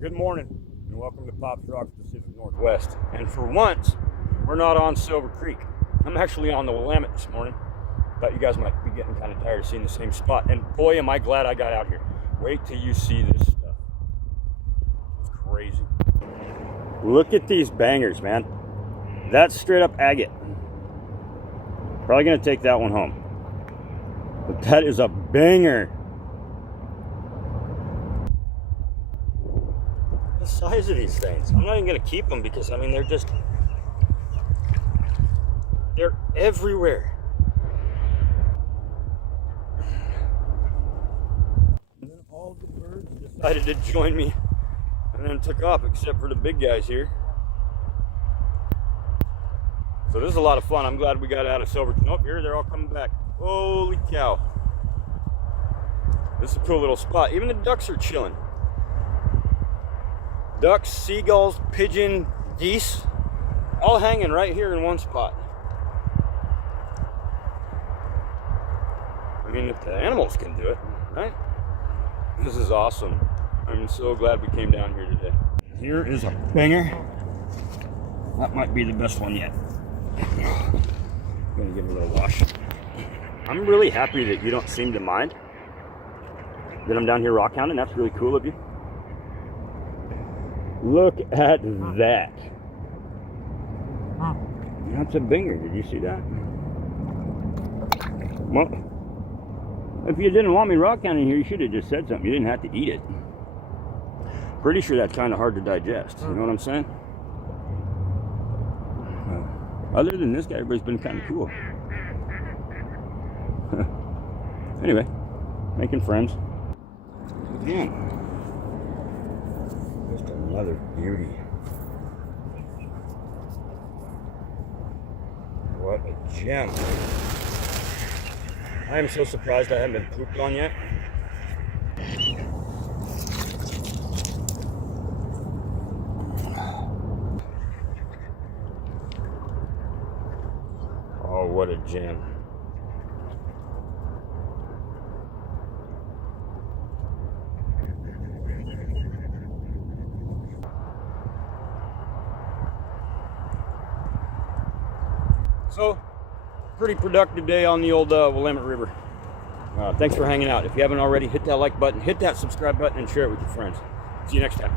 Good morning, and welcome to Pop's Rocks Pacific Northwest. And for once, we're not on Silver Creek. I'm actually on the Willamette this morning. Thought you guys might be getting kind of tired of seeing the same spot. And boy, am I glad I got out here. Wait till you see this stuff. It's crazy. Look at these bangers, man. That's straight up agate. Probably gonna take that one home. But that is a banger. The size of these things. I'm not even gonna keep them because I mean they're everywhere. And then all the birds decided to join me and then took off, except for the big guys here. So this is a lot of fun. I'm glad we got out of Silverton. Oh, here they're all coming back. Holy cow. This is a cool little spot. Even the ducks are chilling. Ducks, seagulls, pigeon, geese, all hanging right here in one spot. I mean, if the animals can do it, right? This is awesome. I'm so glad we came down here today. Here is a banger. That might be the best one yet. I'm gonna give it a little wash. I'm really happy that you don't seem to mind that I'm down here rock hounding. That's really cool of you. Look at that. That's a banger. Did you see that? Well, if you didn't want me rock hounding here, you should have just said something. You didn't have to eat it. Pretty sure that's kind of hard to digest. You know what I'm saying? Other than this guy, everybody's been kind of cool. Anyway, making friends. Again. Just another beauty. What a gem. I am so surprised I haven't been pooped on yet. Oh, what a gem. So, pretty productive day on the old Willamette River. Thanks for hanging out. If you haven't already, hit that like button, hit that subscribe button, and share it with your friends. See you next time.